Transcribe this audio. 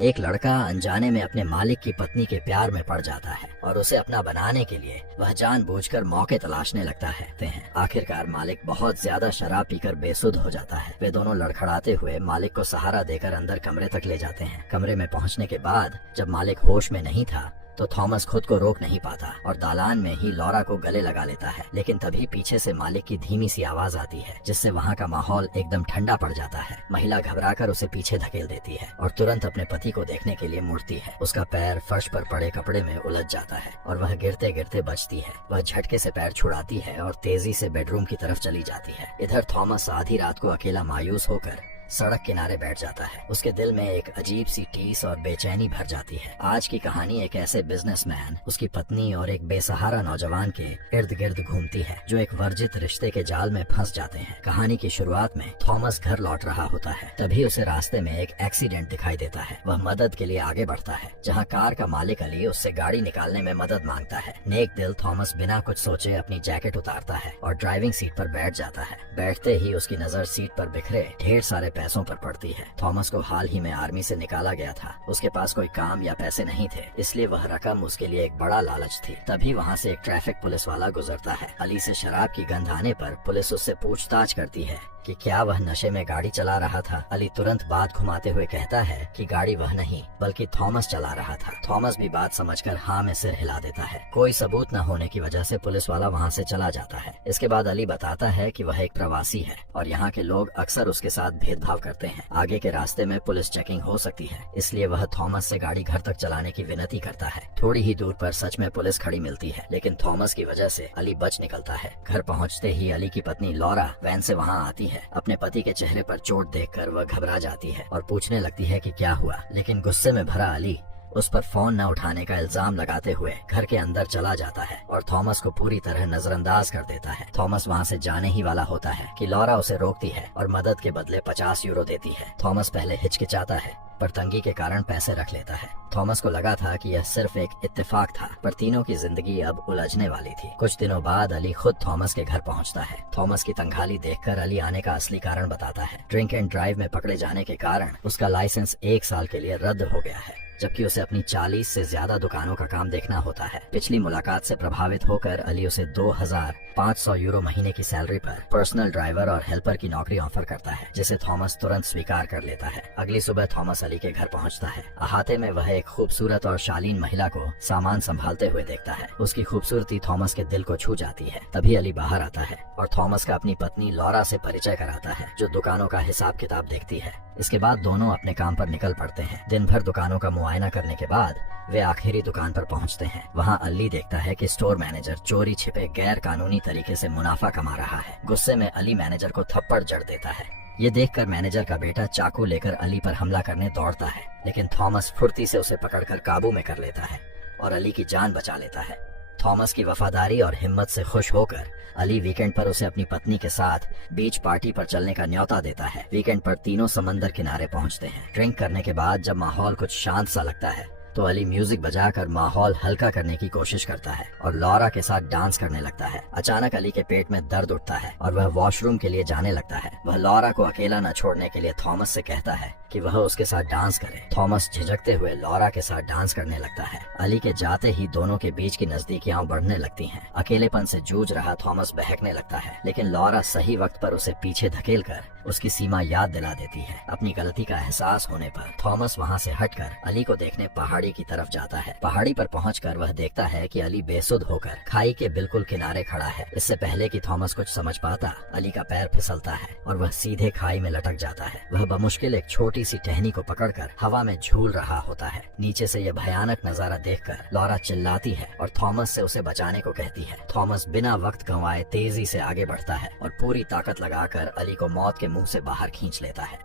एक लड़का अनजाने में अपने मालिक की पत्नी के प्यार में पड़ जाता है और उसे अपना बनाने के लिए वह जानबूझकर मौके तलाशने लगता है। आखिरकार मालिक बहुत ज्यादा शराब पीकर बेसुध हो जाता है। वे दोनों लड़खड़ाते हुए मालिक को सहारा देकर अंदर कमरे तक ले जाते हैं। कमरे में पहुंचने के बाद जब मालिक होश में नहीं था तो थॉमस खुद को रोक नहीं पाता और दालान में ही लॉरा को गले लगा लेता है। लेकिन तभी पीछे से मालिक की धीमी सी आवाज आती है जिससे वहाँ का माहौल एकदम ठंडा पड़ जाता है। महिला घबराकर उसे पीछे धकेल देती है और तुरंत अपने पति को देखने के लिए मुड़ती है। उसका पैर फर्श पर पड़े कपड़े में उलझ जाता है और वह गिरते गिरते बचती है। वह झटके से पैर छुड़ाती है और तेजी से बेडरूम की तरफ चली जाती है। इधर थॉमस आधी रात को अकेला मायूस होकर सड़क किनारे बैठ जाता है। उसके दिल में एक अजीब सी टीस और बेचैनी भर जाती है। आज की कहानी एक ऐसे बिजनेसमैन, उसकी पत्नी और एक बेसहारा नौजवान के इर्द गिर्द घूमती है जो एक वर्जित रिश्ते के जाल में फंस जाते हैं। कहानी की शुरुआत में थॉमस घर लौट रहा होता है, तभी उसे रास्ते में एक एक्सीडेंट दिखाई देता है। वह मदद के लिए आगे बढ़ता है, जहाँ कार का मालिक अली उससे गाड़ी निकालने में मदद मांगता है। नेक दिल थॉमस बिना कुछ सोचे अपनी जैकेट उतारता है और ड्राइविंग सीट पर बैठ जाता है। बैठते ही उसकी नजर सीट पर बिखरे ढेर सारे पैसों पर पड़ती है। थॉमस को हाल ही में आर्मी से निकाला गया था। उसके पास कोई काम या पैसे नहीं थे, इसलिए वह रकम उसके लिए एक बड़ा लालच थी। तभी वहाँ से एक ट्रैफिक पुलिस वाला गुजरता है। अली से शराब की गंध आने पर पुलिस उससे पूछताछ करती है कि क्या वह नशे में गाड़ी चला रहा था। अली तुरंत बात घुमाते हुए कहता है कि गाड़ी वह नहीं बल्कि थॉमस चला रहा था। थॉमस भी बात समझकर हाँ में सिर हिला देता है। कोई सबूत न होने की वजह से पुलिस वाला वहाँ से चला जाता है। इसके बाद अली बताता है कि वह एक प्रवासी है और यहाँ के लोग अक्सर उसके साथ भेदभाव करते हैं। आगे के रास्ते में पुलिस चेकिंग हो सकती है, इसलिए वह थॉमस से गाड़ी घर तक चलाने की विनती करता है। थोड़ी ही दूर पर सच में पुलिस खड़ी मिलती है, लेकिन थॉमस की वजह से अली बच निकलता है। घर पहुँचते ही अली की पत्नी लॉरा वैन से वहाँ आती है। अपने पति के चेहरे पर चोट देखकर वह घबरा जाती है और पूछने लगती है कि क्या हुआ, लेकिन गुस्से में भरा अली उस पर फोन न उठाने का इल्जाम लगाते हुए घर के अंदर चला जाता है और थॉमस को पूरी तरह नजरअंदाज कर देता है। थॉमस वहाँ से जाने ही वाला होता है कि लॉरा उसे रोकती है और मदद के बदले 50 यूरो देती है। थॉमस पहले हिचकिचाता है पर तंगी के कारण पैसे रख लेता है। थॉमस को लगा था कि यह सिर्फ एक इत्तेफाक था, पर तीनों की जिंदगी अब उलझने वाली थी। कुछ दिनों बाद अली खुद थॉमस के घर पहुंचता है। थॉमस की तंगहाली देखकर अली आने का असली कारण बताता है। ड्रिंक एंड ड्राइव में पकड़े जाने के कारण उसका लाइसेंस 1 साल के लिए रद्द हो गया है, जबकि उसे अपनी 40 से ज्यादा दुकानों का काम देखना होता है। पिछली मुलाकात से प्रभावित होकर अली उसे 2500 यूरो महीने की सैलरी पर पर्सनल ड्राइवर और हेल्पर की नौकरी ऑफर करता है, जिसे थॉमस तुरंत स्वीकार कर लेता है। अगली सुबह थॉमस अली के घर पहुंचता है। अहाते में वह एक खूबसूरत और शालीन महिला को सामान संभालते हुए देखता है। उसकी खूबसूरती थॉमस के दिल को छू जाती है। तभी अली बाहर आता है और थॉमस का अपनी पत्नी लॉरा से परिचय कराता है, जो दुकानों का हिसाब किताब देखती है। इसके बाद दोनों अपने काम पर निकल पड़ते हैं। दिन भर दुकानों का मुआयना करने के बाद वे आखिरी दुकान पर पहुंचते हैं। वहां अली देखता है कि स्टोर मैनेजर चोरी छिपे गैर कानूनी तरीके से मुनाफा कमा रहा है। गुस्से में अली मैनेजर को थप्पड़ जड़ देता है। ये देखकर मैनेजर का बेटा चाकू लेकर अली पर हमला करने दौड़ता है, लेकिन थॉमस फुर्ती से उसे पकड़कर काबू में कर लेता है और अली की जान बचा लेता है। थॉमस की वफादारी और हिम्मत से खुश होकर अली वीकेंड पर उसे अपनी पत्नी के साथ बीच पार्टी पर चलने का न्योता देता है। वीकेंड पर तीनों समंदर किनारे पहुंचते हैं। ड्रिंक करने के बाद जब माहौल कुछ शांत सा लगता है तो अली म्यूजिक बजाकर माहौल हल्का करने की कोशिश करता है और लॉरा के साथ डांस करने लगता है। अचानक अली के पेट में दर्द उठता है और वह वॉशरूम के लिए जाने लगता है। वह लॉरा को अकेला न छोड़ने के लिए थॉमस से कहता है कि वह उसके साथ डांस करे। थॉमस झिझकते हुए लॉरा के साथ डांस करने लगता है। अली के जाते ही दोनों के बीच की नजदीकियां बढ़ने लगती हैं। अकेलेपन से जूझ रहा थॉमस बहकने लगता है, लेकिन लॉरा सही वक्त पर उसे पीछे धकेलकर उसकी सीमा याद दिला देती है। अपनी गलती का एहसास होने पर थॉमस वहाँ से हटकर अली को देखने पहाड़ी की तरफ जाता है। पहाड़ी पर पहुंचकर वह देखता है कि अली बेसुध होकर खाई के बिल्कुल किनारे खड़ा है। इससे पहले कि थॉमस कुछ समझ पाता, अली का पैर फिसलता है और वह सीधे खाई में लटक जाता है। वह बमुश्किल एक छोटी सी टहनी को पकड़कर हवा में झूल रहा होता है। नीचे से यह भयानक नजारा देखकर लॉरा चिल्लाती है और थॉमस से उसे बचाने को कहती है। थॉमस बिना वक्त गंवाए तेजी से आगे बढ़ता है और पूरी ताकत लगाकर अली को मौत के मुंह से बाहर खींच लेता है।